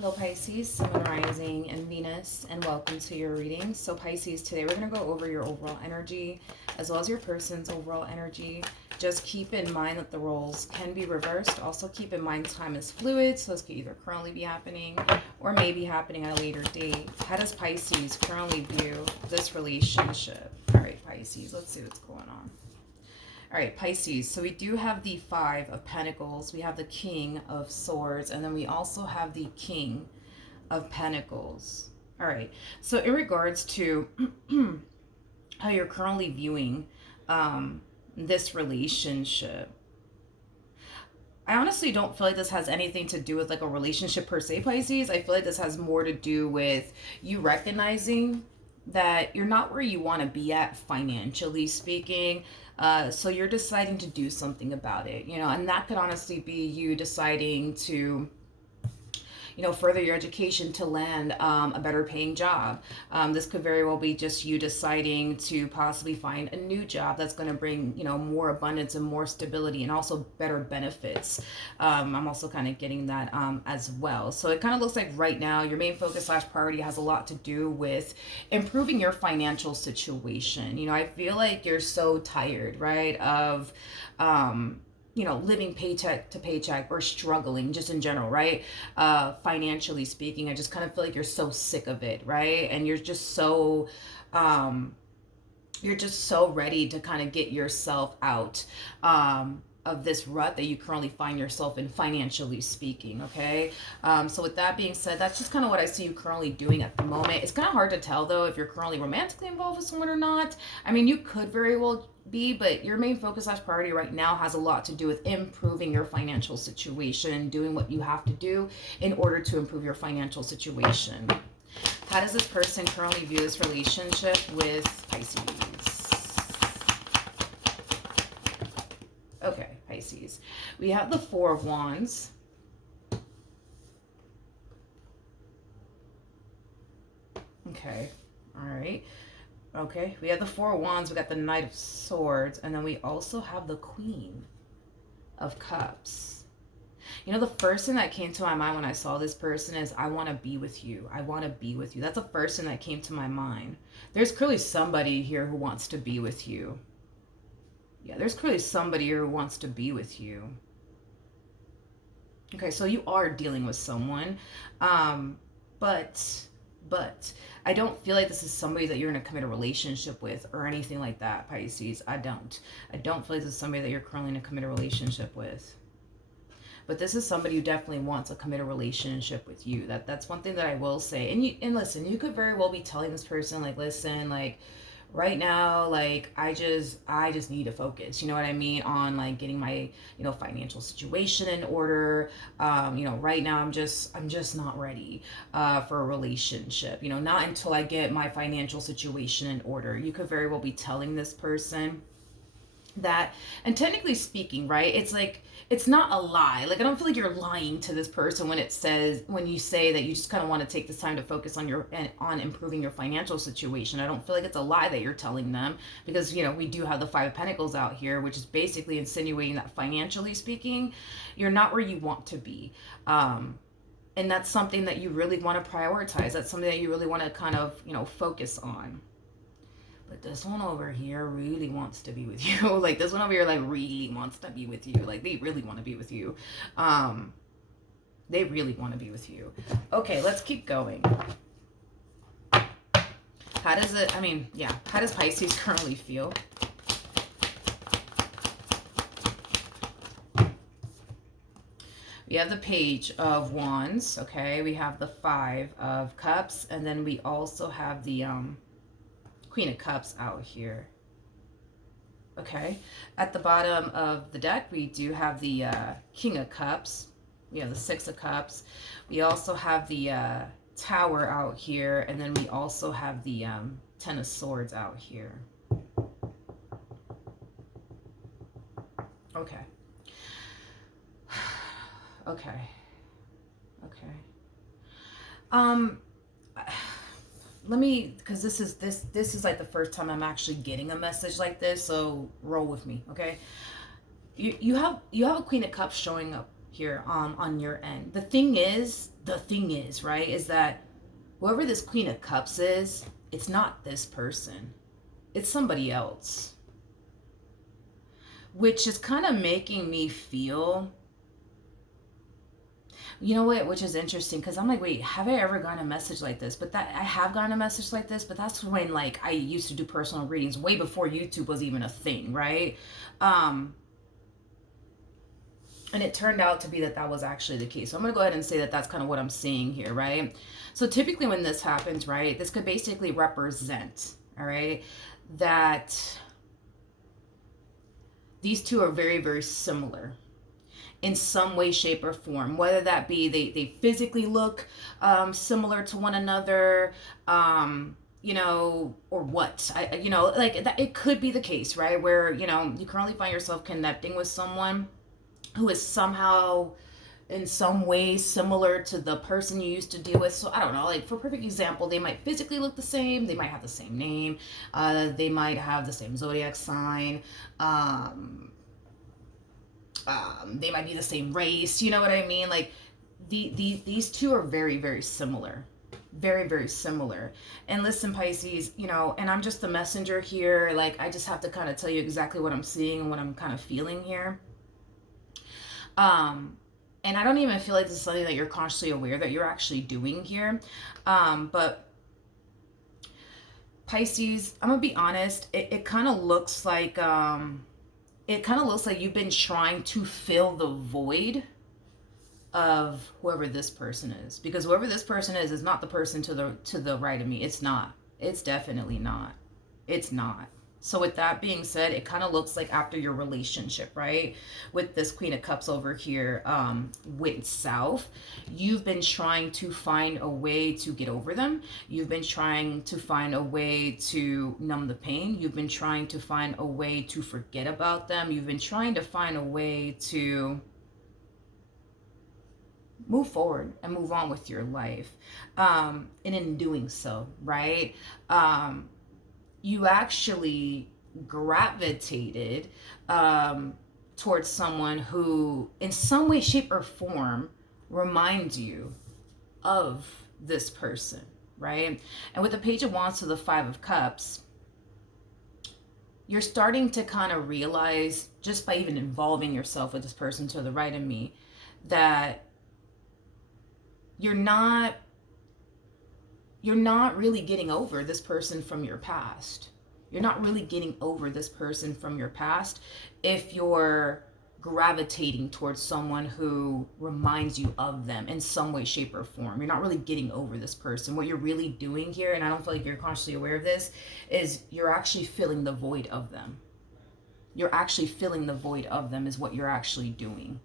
Hello Pisces, Sun, Rising, and Venus, and welcome to your reading. So Pisces, today we're going to go over your overall energy as well as your person's overall energy. Just keep in mind that the roles can be reversed. Also keep in mind time is fluid, so this could either currently be happening or may be happening at a later date. How does Pisces currently view this relationship? All right, Pisces, let's see what's going on. All right, Pisces. So we do have the Five of Pentacles. We have the King of Swords. And then we also have the King of Pentacles. All right. So in regards to how you're currently viewing this relationship, I honestly don't feel like this has anything to do with like a relationship per se, Pisces. I feel like this has more to do with you recognizing that you're not where you want to be at financially speaking. So you're deciding to do something about it, you know, and that could honestly be you deciding to, you know, further your education to land a better paying job. This could very well be just you deciding to possibly find a new job that's going to bring, you know, more abundance and more stability and also better benefits. I'm also kind of getting that as well. So it kind of looks like right now your main focus slash priority has a lot to do with improving your financial situation. You know, I feel like you're so tired, right, of you know, living paycheck to paycheck or struggling just in general, right? Financially speaking, I just kind of feel like you're so sick of it, right? And you're just so ready to kind of get yourself out of this rut that you currently find yourself in financially speaking. Okay, so with that being said, that's just kind of what I see you currently doing at the moment. It's kind of hard to tell though if you're currently romantically involved with someone or not. I mean, you could very well be, but your main focus slash priority right now has a lot to do with improving your financial situation and doing what you have to do in order to improve your financial situation. How does this person currently view this relationship with Pisces? Okay, Pisces. We have the Four of Wands. Okay, all right. Okay, we have the Four of Wands, we got the Knight of Swords, and then we also have the Queen of Cups. You know, the first thing that came to my mind when I saw this person is, I want to be with you. I want to be with you. That's the first thing that came to my mind. There's clearly somebody here who wants to be with you. Yeah, there's clearly somebody here who wants to be with you. Okay, so you are dealing with someone, but I don't feel like this is somebody that you're going to commit a relationship with or anything like that, Pisces. I don't feel like this is somebody that you're currently going to commit a relationship with. But this is somebody who definitely wants to commit a relationship with you. That's one thing that I will say. And listen, you could very well be telling this person, like, listen, like, right now, like, I just need to focus, you know what I mean, on like getting my, you know, financial situation in order. You know, right now I'm just not ready for a relationship, you know, not until I get my financial situation in order. You could very well be telling this person that, and technically speaking, right, it's like, it's not a lie. Like, I don't feel like you're lying to this person when you say that you just kind of want to take this time to focus on improving your financial situation. I don't feel like it's a lie that you're telling them, because, you know, we do have the Five of Pentacles out here, which is basically insinuating that financially speaking, you're not where you want to be. And that's something that you really want to prioritize. That's something that you really want to kind of, you know, focus on. But this one over here really wants to be with you. Like, this one over here, like, really wants to be with you. Like, they really want to be with you. They really want to be with you. Okay, let's keep going. How does it, I mean, yeah. How does Pisces currently feel? We have the Page of Wands, okay? We have the Five of Cups, and then we also have the, Queen of Cups out here. Okay, at the bottom of the deck, we do have the King of Cups. We have the Six of Cups. We also have the Tower out here, and then we also have the Ten of Swords out here. Okay. Okay. Okay. Let me, because this is like the first time I'm actually getting a message like this, so roll with me, okay? You have a Queen of Cups showing up here on your end. The thing is, right, is that whoever this Queen of Cups is, it's not this person. It's somebody else. Which is kind of making me feel, you know what, which is interesting, because I'm like, wait, have I ever gotten a message like this? But that I have gotten a message like this, but that's when, like, I used to do personal readings way before YouTube was even a thing, right? And it turned out to be that was actually the case. So I'm going to go ahead and say that that's kind of what I'm seeing here, right? So typically when this happens, right, this could basically represent, all right, that these two are very, very similar in some way, shape, or form. Whether that be they physically look similar to one another, you know, or what. You know, like that, it could be the case, right? Where, you know, you currently find yourself connecting with someone who is somehow in some way similar to the person you used to deal with. So I don't know, like for perfect example, they might physically look the same, they might have the same name, they might have the same zodiac sign, they might be the same race, you know what I mean? Like these two are very, very similar. Very, very similar. And listen, Pisces, you know, and I'm just the messenger here. Like, I just have to kind of tell you exactly what I'm seeing and what I'm kind of feeling here. And I don't even feel like this is something that you're consciously aware that you're actually doing here. But Pisces, I'm gonna be honest, it kind of looks like you've been trying to fill the void of whoever this person is, because whoever this person is not the person to the right of me. It's not. It's definitely not. It's not. So with that being said, it kind of looks like after your relationship, right, with this Queen of Cups over here, went south, you've been trying to find a way to get over them. You've been trying to find a way to numb the pain. You've been trying to find a way to forget about them. You've been trying to find a way to move forward and move on with your life. And in doing so, right, you actually gravitated towards someone who in some way, shape, or form reminds you of this person, right? And with the Page of Wands to the Five of Cups, you're starting to kind of realize, just by even involving yourself with this person to the right of me, that you're not really getting over this person from your past. You're not really getting over this person from your past if you're gravitating towards someone who reminds you of them in some way, shape, or form. You're not really getting over this person. What you're really doing here, and I don't feel like you're consciously aware of this, is you're actually filling the void of them. You're actually filling the void of them is what you're actually doing.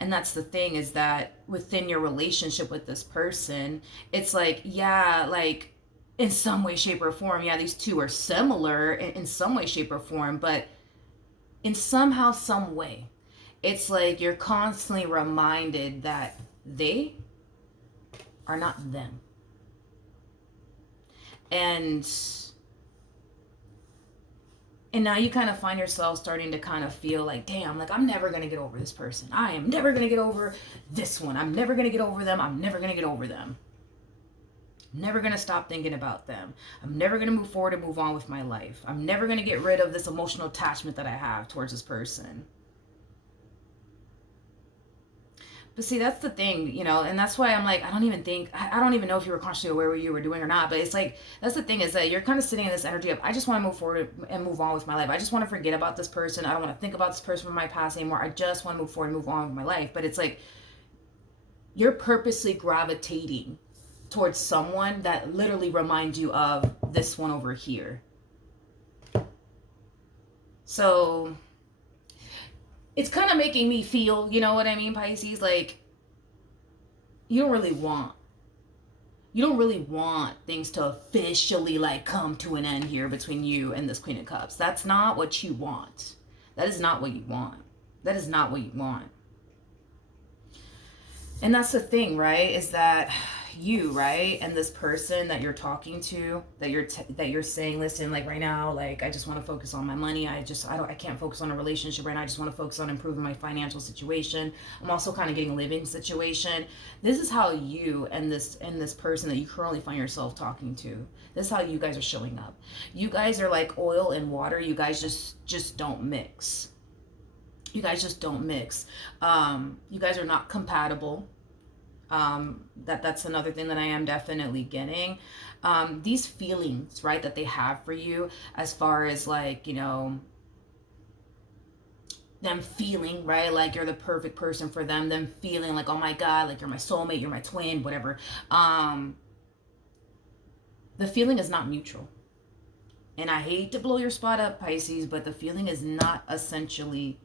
And that's the thing, is that within your relationship with this person, it's like, yeah, like in some way, shape, or form, yeah, these two are similar in some way, shape, or form, but in somehow, some way, it's like you're constantly reminded that they are not them. And now you kind of find yourself starting to kind of feel like, damn, like I'm never going to get over this person. I am never going to get over this one. I'm never going to get over them. I'm never going to get over them. I'm never going to stop thinking about them. I'm never going to move forward and move on with my life. I'm never going to get rid of this emotional attachment that I have towards this person. But see, that's the thing, you know, and that's why I'm like, I don't even know if you were consciously aware what you were doing or not, but it's like, that's the thing, is that you're kind of sitting in this energy of, I just want to move forward and move on with my life. I just want to forget about this person. I don't want to think about this person from my past anymore. I just want to move forward and move on with my life. But it's like, you're purposely gravitating towards someone that literally reminds you of this one over here. So it's kind of making me feel, you know what I mean, Pisces, like you don't really want things to officially like come to an end here between you and this Queen of Cups. That's not what you want. That is not what you want. That is not what you want. And that's the thing, right? Is that you, right? And this person that you're talking to, that you're saying, listen, like right now, like I just want to focus on my money. I can't focus on a relationship right now. I just want to focus on improving my financial situation. I'm also kind of getting a living situation. This is how you and this person that you currently find yourself talking to, this is how you guys are showing up. You guys are like oil and water. You guys just don't mix. You guys just don't mix. You guys are not compatible. That's another thing that I am definitely getting. These feelings, right, that they have for you, as far as like, you know, them feeling, right, like you're the perfect person for them feeling like, oh my god, like you're my soulmate, you're my twin, whatever. The feeling is not mutual. And I hate to blow your spot up, Pisces, but the feeling is not essentially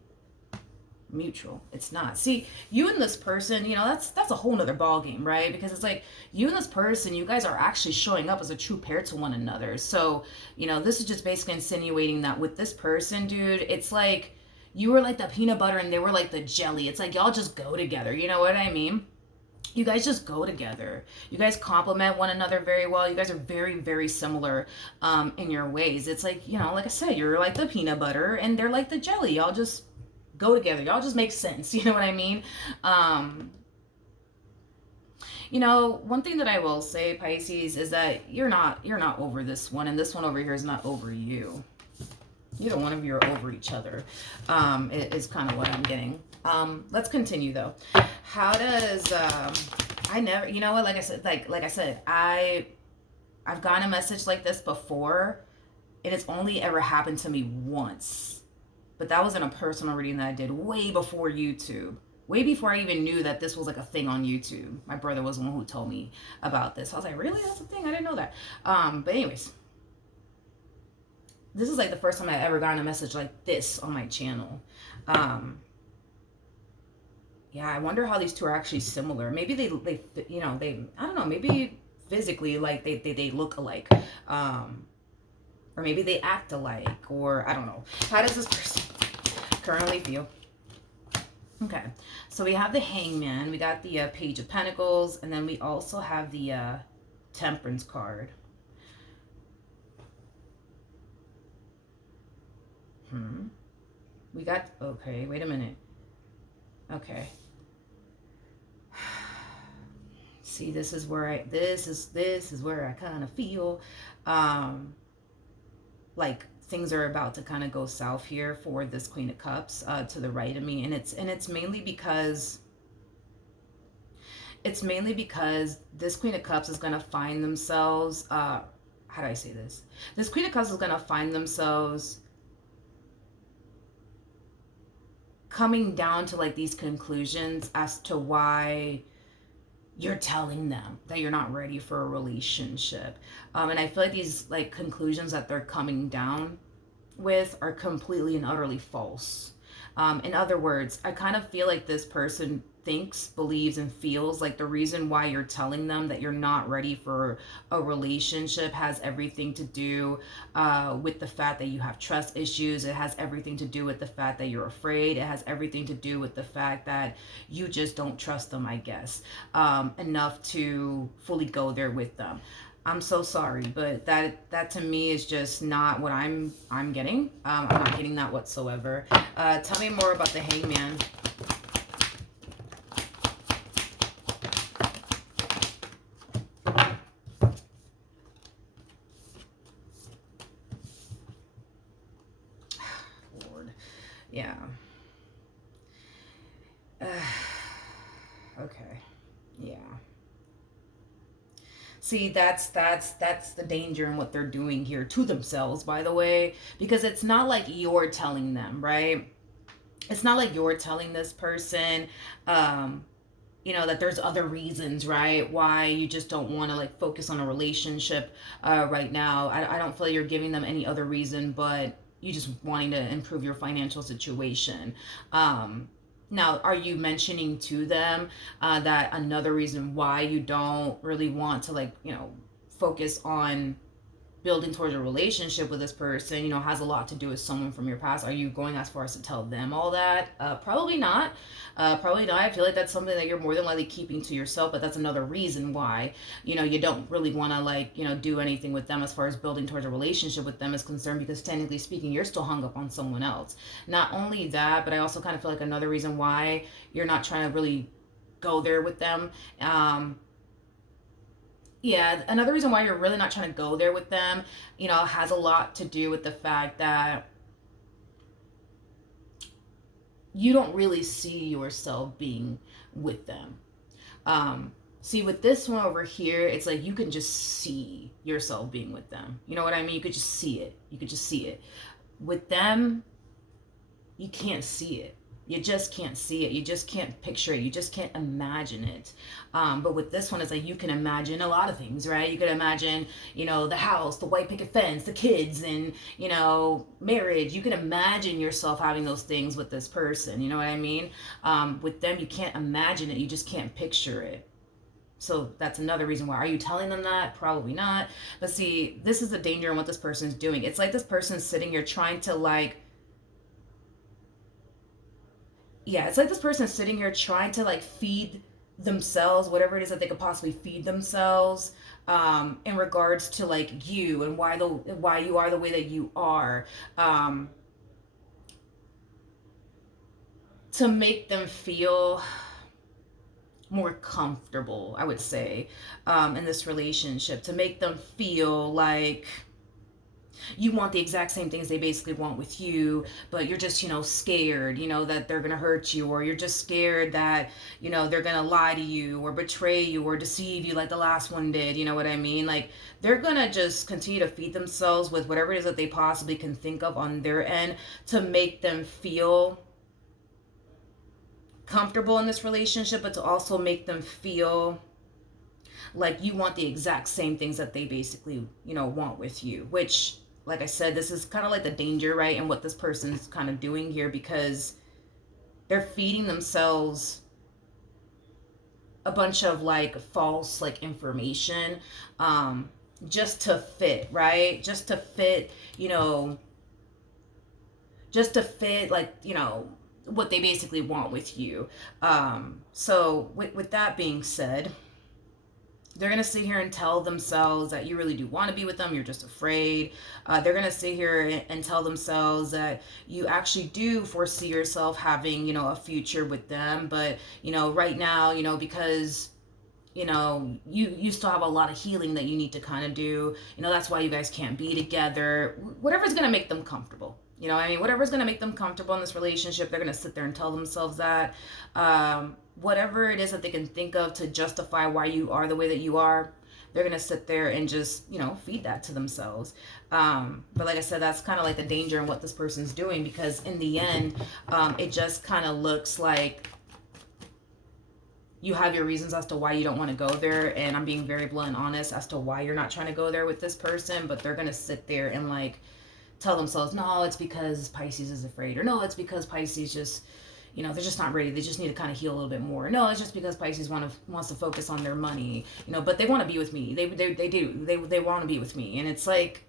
mutual. It's not. See, you and this person, you know, that's a whole nother ball game, right? Because it's like you and this person, you guys are actually showing up as a true pair to one another. So, you know, this is just basically insinuating that with this person, dude, it's like you were like the peanut butter and they were like the jelly. It's like y'all just go together. You know what I mean? You guys just go together. You guys complement one another very well. You guys are very, very similar in your ways. It's like, you know, like I said, you're like the peanut butter and they're like the jelly. Y'all just go together. Y'all just make sense. You know what I mean? You know, one thing that I will say, Pisces, is that you're not over this one, and this one over here is not over you. Neither one of you are over each other. Is kind of what I'm getting. Let's continue though. How does I never, you know what, like I said, I've gotten a message like this before, and it's only ever happened to me once. But that was in a personal reading that I did way before YouTube. Way before I even knew that this was like a thing on YouTube. My brother was the one who told me about this. I was like, really? That's a thing? I didn't know that. But anyways, this is like the first time I ever gotten a message like this on my channel. Yeah, I wonder how these two are actually similar. Maybe they you know, I don't know, maybe physically like they look alike. Or maybe they act alike, or I don't know. How does this person currently feel? Okay, so we have the Hangman, we got the Page of Pentacles, and then we also have the Temperance card. We got, okay, wait a minute. Okay. See, this is where I kind of feel like things are about to kind of go south here for this Queen of Cups to the right of me, and it's mainly because this Queen of Cups is going to find themselves how do I say this? This Queen of Cups is going to find themselves coming down to like these conclusions as to why you're telling them that you're not ready for a relationship. And I feel like these like conclusions that they're coming down with are completely and utterly false. In other words, I kind of feel like this person thinks, believes, and feels like the reason why you're telling them that you're not ready for a relationship has everything to do with the fact that you have trust issues. It has everything to do with the fact that you're afraid. It has everything to do with the fact that you just don't trust them, I guess, enough to fully go there with them. I'm so sorry, but that to me is just not what I'm getting. I'm not getting that whatsoever. Tell me more about the Hangman. Lord, yeah. Okay, yeah. See, that's the danger in what they're doing here to themselves, by the way, because it's not like you're telling them, right? It's not like you're telling this person, you know, that there's other reasons, right, why you just don't want to like focus on a relationship right now. I don't feel like you're giving them any other reason but you just wanting to improve your financial situation. Now, are you mentioning to them that another reason why you don't really want to, like, you know, focus on building towards a relationship with this person, has a lot to do with someone from your past. Are you going as far as to tell them all that? Probably not. Probably not. I feel like that's something that you're more than likely keeping to yourself, but that's another reason why, you don't really want to, like, do anything with them as far as building towards a relationship with them is concerned, because technically speaking, you're still hung up on someone else. Not only that, but I also kind of feel like another reason why you're not trying to really go there with them. Yeah, another reason why you're really not trying to go there with them, has a lot to do with the fact that you don't really see yourself being with them. See, with this one over here, it's like you can just see yourself being with them. You know what I mean? You could just see it. You could just see it. With them, you can't see it. You just can't see it. You just can't picture it. You just can't imagine it. But with this one, it's like you can imagine a lot of things, right? You could imagine, the house, the white picket fence, the kids, and, marriage. You can imagine yourself having those things with this person. You know what I mean? With them, you can't imagine it. You just can't picture it. So that's another reason why. Are you telling them that? Probably not. But see, this is the danger in what this person's doing. It's like this person's sitting here trying to, like, yeah, it's like this person sitting here trying to, like, feed themselves whatever it is that they could possibly feed themselves, in regards to, like, you and why you are the way that you are, to make them feel more comfortable, I would say, in this relationship, to make them feel like you want the exact same things they basically want with you, but you're just, scared, that they're going to hurt you, or you're just scared that, they're going to lie to you or betray you or deceive you like the last one did. You know what I mean? Like, they're going to just continue to feed themselves with whatever it is that they possibly can think of on their end to make them feel comfortable in this relationship, but to also make them feel like you want the exact same things that they basically, want with you, which, like I said, this is kind of like the danger, right? And what this person's kind of doing here, because they're feeding themselves a bunch of, like, false, like, information, just to fit, right? Just to fit, like, what they basically want with you. So with that being said, they're going to sit here and tell themselves that you really do want to be with them. You're just afraid. They're going to sit here and tell themselves that you actually do foresee yourself having, a future with them. But, right now, because, you still have a lot of healing that you need to kind of do. That's why you guys can't be together. Whatever's going to make them comfortable. Whatever's going to make them comfortable in this relationship, they're going to sit there and tell themselves that. Whatever it is that they can think of to justify why you are the way that you are, they're going to sit there and just, feed that to themselves. But like I said, that's kind of like the danger in what this person's doing, because in the end, it just kind of looks like you have your reasons as to why you don't want to go there. And I'm being very blunt and honest as to why you're not trying to go there with this person, but they're going to sit there and, like, tell themselves, no, it's because Pisces is afraid, or no, it's because Pisces just, they're just not ready. They just need to kind of heal a little bit more. No, it's just because Pisces wants to focus on their money, but they want to be with me. They do. They want to be with me. And it's like,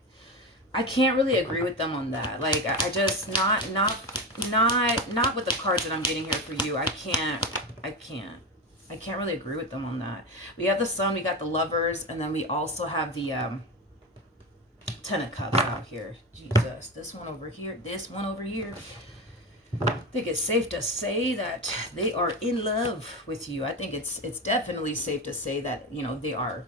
I can't really agree with them on that. Like, I just, not with the cards that I'm getting here for you. I can't really agree with them on that. We have the Sun, we got the Lovers, and then we also have the, Ten of Cups out here. Jesus, this one over here. I think it's safe to say that they are in love with you. I think it's definitely safe to say that, they are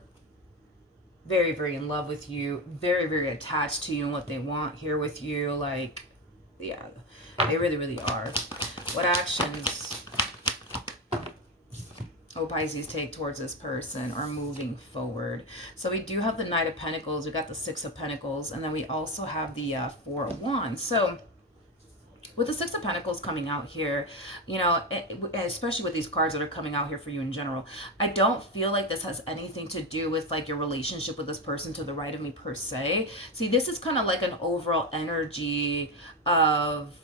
very, very in love with you, very, very attached to you and what they want here with you. Like, yeah, they really, really are. What actions Pisces take towards this person are moving forward? So we do have the Knight of Pentacles, we got the Six of Pentacles, and then we also have the Four of Wands. So with the Six of Pentacles coming out here, especially with these cards that are coming out here for you in general, I don't feel like this has anything to do with, like, your relationship with this person to the right of me per se. See, this is kind of like an overall energy of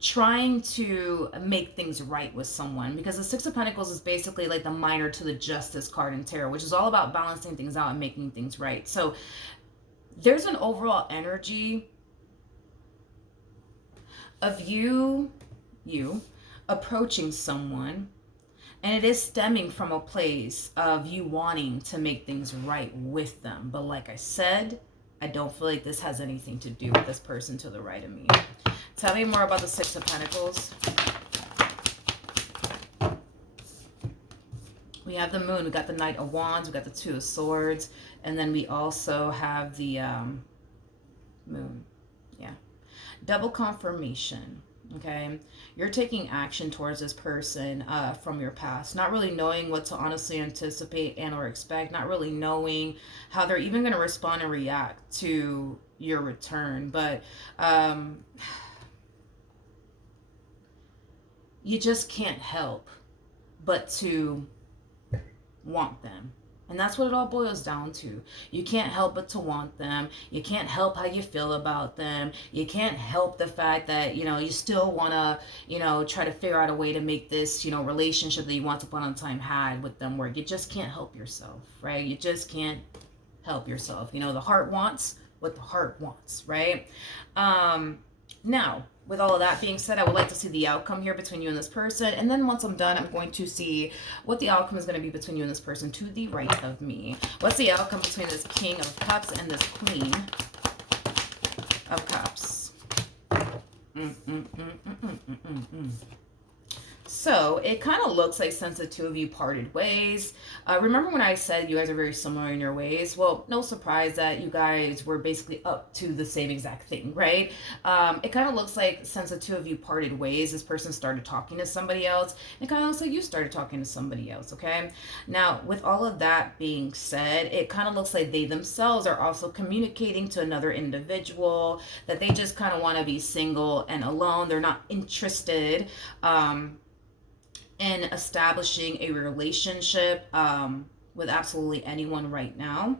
trying to make things right with someone, because the Six of Pentacles is basically like the minor to the Justice card in tarot, which is all about balancing things out and making things right. So there's an overall energy of you approaching someone, and it is stemming from a place of you wanting to make things right with them. But like I said, I don't feel like this has anything to do with this person to the right of me. Tell me more about the Six of Pentacles. We have the Moon, we got the Knight of Wands, we got the Two of Swords, and then we also have the Moon. Yeah. Double confirmation. Okay, you're taking action towards this person from your past, not really knowing what to honestly anticipate and or expect, not really knowing how they're even going to respond and react to your return. But you just can't help but to want them. And that's what it all boils down to. You can't help but to want them. You can't help how you feel about them. You can't help the fact that, you still want to, try to figure out a way to make this, relationship that you once upon a time had with them work. You just can't help yourself, right? You just can't help yourself. The heart wants what the heart wants, right? Now, with all of that being said, I would like to see the outcome here between you and this person. And then once I'm done, I'm going to see what the outcome is going to be between you and this person to the right of me. What's the outcome between this King of Cups and this Queen of Cups? So it kind of looks like since the two of you parted ways, remember when I said you guys are very similar in your ways? Well, no surprise that you guys were basically up to the same exact thing, right? It kind of looks like since the two of you parted ways, this person started talking to somebody else. It kind of looks like you started talking to somebody else, okay? Now, with all of that being said, it kind of looks like they themselves are also communicating to another individual that they just kind of want to be single and alone. They're not interested in establishing a relationship with absolutely anyone right now.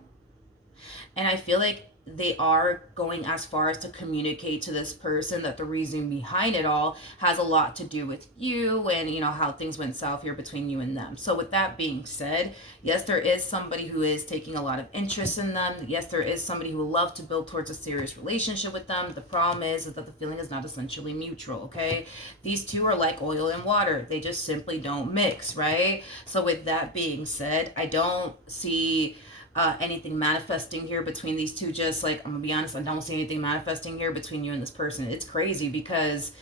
And I feel like they are going as far as to communicate to this person that the reason behind it all has a lot to do with you and how things went south here between you and them. So with that being said, yes, there is somebody who is taking a lot of interest in them. Yes, there is somebody who would love to build towards a serious relationship with them. The problem is that the feeling is not essentially mutual, okay? These two are like oil and water. They just simply don't mix, right? So with that being said, I don't see anything manifesting here between these two. Just like, I'm gonna be honest, I don't see anything manifesting here between you and this person. It's crazy because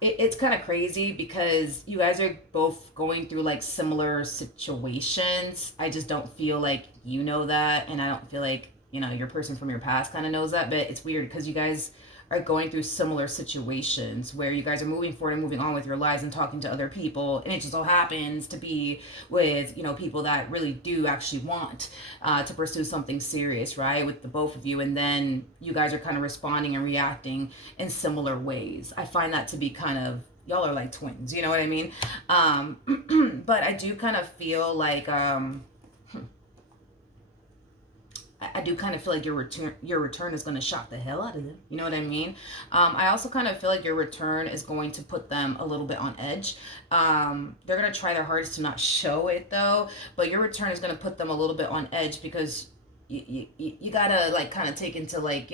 it's kind of crazy because you guys are both going through like similar situations. I just don't feel like you know that, and I don't feel like your person from your past kind of knows that. But it's weird because you guys are going through similar situations where you guys are moving forward and moving on with your lives and talking to other people, and it just so happens to be with people that really do actually want to pursue something serious, right, with the both of you. And then you guys are kind of responding and reacting in similar ways. I find that to be kind of, y'all are like twins, you know what I mean? But I do kind of feel like I do kind of feel like your return is going to shock the hell out of them. You know what I mean? I also kind of feel like your return is going to put them a little bit on edge. They're going to try their hardest to not show it though, but your return is going to put them a little bit on edge because you got to like kind of take into like,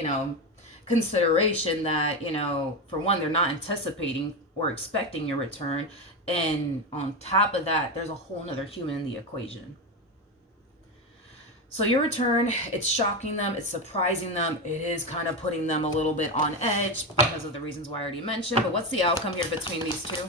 consideration that, for one, they're not anticipating or expecting your return. And on top of that, there's a whole nother human in the equation. So your return, it's shocking them, it's surprising them, it is kind of putting them a little bit on edge because of the reasons why I already mentioned. But what's the outcome here between these two?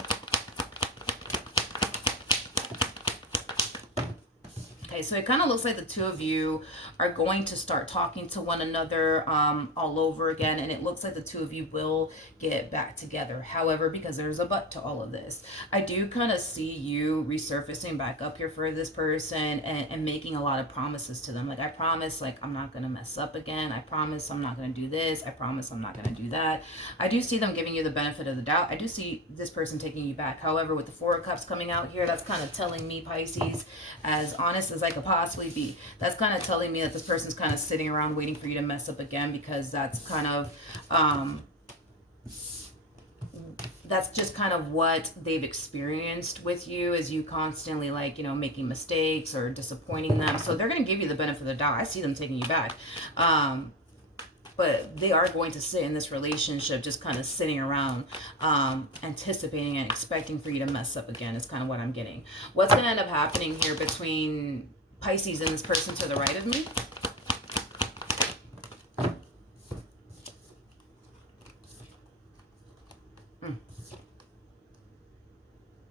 Okay, so it kind of looks like the two of you are going to start talking to one another all over again, and it looks like the two of you will get back together. However, because there's a but to all of this, I do kind of see you resurfacing back up here for this person and making a lot of promises to them. Like, I promise, like, I'm not going to mess up again. I promise I'm not going to do this. I promise I'm not going to do that. I do see them giving you the benefit of the doubt. I do see this person taking you back. However, with the Four of Cups coming out here, that's kind of telling me, Pisces, as honest as I could possibly be, that's kind of telling me that this person's kind of sitting around waiting for you to mess up again, because that's kind of that's just kind of what they've experienced with you, is you constantly like making mistakes or disappointing them. So they're going to give you the benefit of the doubt. I see them taking you back. but they are going to sit in this relationship just kind of sitting around, anticipating and expecting for you to mess up again is kind of what I'm getting. What's going to end up happening here between Pisces and this person to the right of me?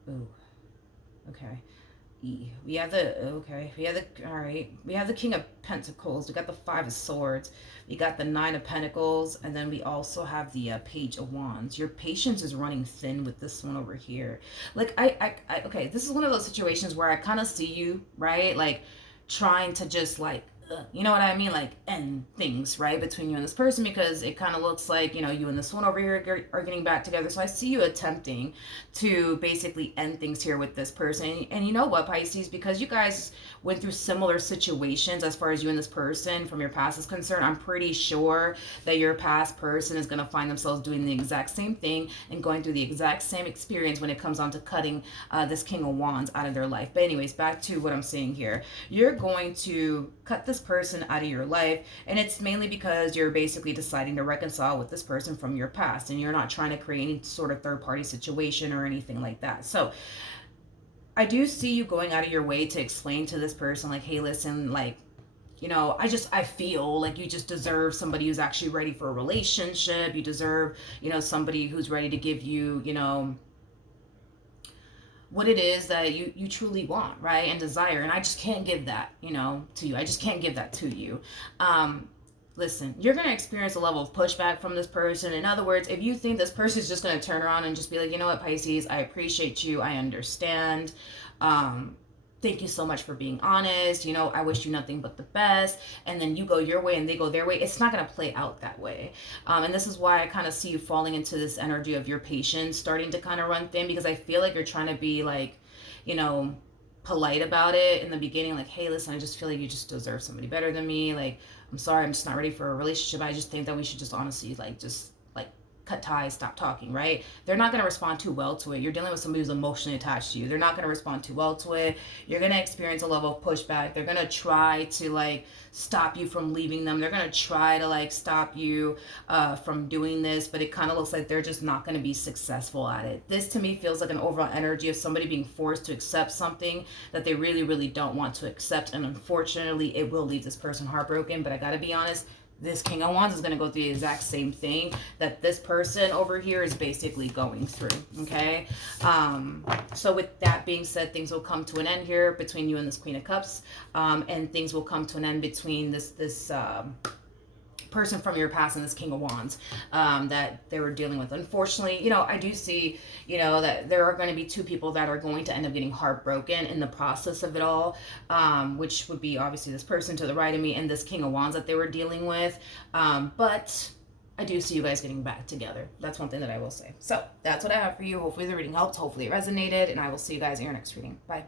Ooh, okay. We have all right, we have the King of Pentacles, we got the Five of Swords, we got the Nine of Pentacles, and then we also have the Page of Wands. Your patience is running thin with this one over here. Like, okay, this is one of those situations where I kind of see you, right, like, trying to just, like, you know what I mean? Like, end things, right, between you and this person, because it kind of looks like, you know, you and this one over here are getting back together. So I see you attempting to basically end things here with this person. And you know what, Pisces, because you guys went through similar situations as far as you and this person from your past is concerned, I'm pretty sure that your past person is going to find themselves doing the exact same thing and going through the exact same experience when it comes on to cutting this King of Wands out of their life. But anyways, back to what I'm saying here. You're going to cut this person out of your life, and it's mainly because you're basically deciding to reconcile with this person from your past, and you're not trying to create any sort of third-party situation or anything like that. So I do see you going out of your way to explain to this person, like, hey, listen, like, you know, I feel like you just deserve somebody who's actually ready for a relationship. You deserve, you know, somebody who's ready to give you, you know, what it is that you truly want, right, and desire. And I just can't give that, you know, to you. I just can't give that to you. Listen, you're going to experience a level of pushback from this person. In other words, if you think this person is just going to turn around and just be like, you know what, Pisces, I appreciate you, I understand, thank you so much for being honest, you know, I wish you nothing but the best, and then you go your way and they go their way, it's not going to play out that way. And this is why I kind of see you falling into this energy of your patience starting to kind of run thin, because I feel like you're trying to be, like, you know, polite about it in the beginning, like, hey, listen, I just feel like you just deserve somebody better than me, like, I'm sorry, I'm just not ready for a relationship, I just think that we should just honestly, like, just, like, cut ties, stop talking, right? They're not going to respond too well to it. You're dealing with somebody who's emotionally attached to you. They're not going to respond too well to it. You're going to experience a level of pushback. They're going to try to, like, stop you from leaving them. They're going to try to, like, stop you from doing this, but it kind of looks like they're just not going to be successful at it. This to me feels like an overall energy of somebody being forced to accept something that they really, really don't want to accept, and unfortunately it will leave this person heartbroken. But I gotta be honest, this King of Wands is going to go through the exact same thing that this person over here is basically going through, okay? So with that being said, things will come to an end here between you and this Queen of Cups, and things will come to an end between this person from your past and this King of Wands that they were dealing with. Unfortunately, you know, I do see, you know, that there are going to be two people that are going to end up getting heartbroken in the process of it all, which would be obviously this person to the right of me and this King of Wands that they were dealing with. But I do see you guys getting back together. That's one thing that I will say. So that's what I have for you. Hopefully the reading helped. Hopefully it resonated. And I will see you guys in your next reading. Bye.